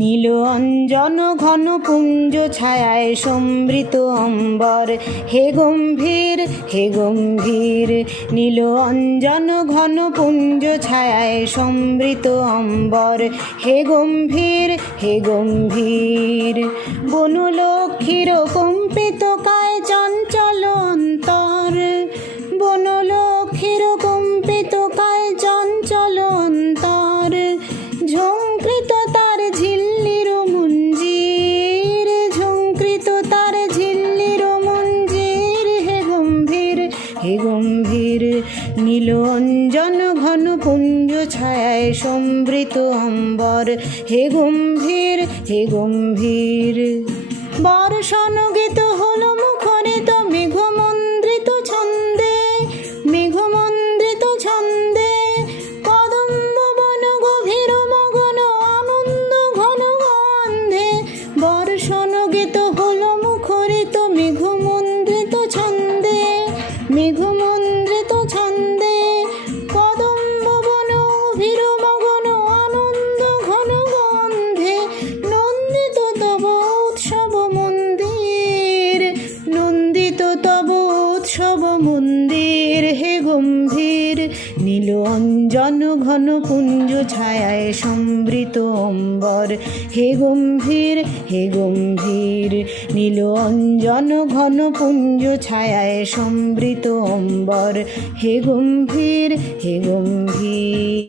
নীল অঞ্জন ঘন পুঞ্জ ছায়ায় সমৃত অম্বর, হে গম্ভীর হে গম্ভীর। নীল অঞ্জন ঘন পুঞ্জ ছায়ায় সমৃত অম্বর, হে গম্ভীর হে গম্ভীর। বনলক্ষ্মীর কম্পিত কায় চঞ্চল অন্তর, বনলক্ষ্মীর কম্পিত কায় চঞ্চল অন্তর। ঝঙ্কৃত তার ঝিল্লির মঞ্জির, ঝঙ্কৃত তার ঝিল্লির মঞ্জির, হে গম্ভীর হে গম্ভীর। নীল অঞ্জন ঘন পুঞ্জ ছায়ায় সমৃত অম্বর, হে গম্ভীর হে গম্ভীর। বর্ষণ গীত হল মুখরিত মেঘমন্দ্রিত ছন্দে, মেঘমন্দ্রিত ছন্দে। কদম্ব বন গভীর মগন আনন্দ ঘন গন্ধে, বর্ষণ গীত হল মুখরিত মেঘমন্দ্রিত ছন্দে, মেঘমন্দ্রিত ছন্দে। কদম্ব বন গভীর মগন আনন্দ ঘন গন্ধে, নন্দিত তব উৎসব মন্দির, নন্দিত তব উৎসব মন্দির, হে গম্ভীর। নীল অঞ্জন ঘন পুঞ্জ ছায়ায় সমৃত অম্বর, হে গম্ভীর হে গম্ভীর। নীল অঞ্জন ঘন পুঞ্জ ছায়ায় সমৃত অম্বর, হে গম্ভীর হে গম্ভীর।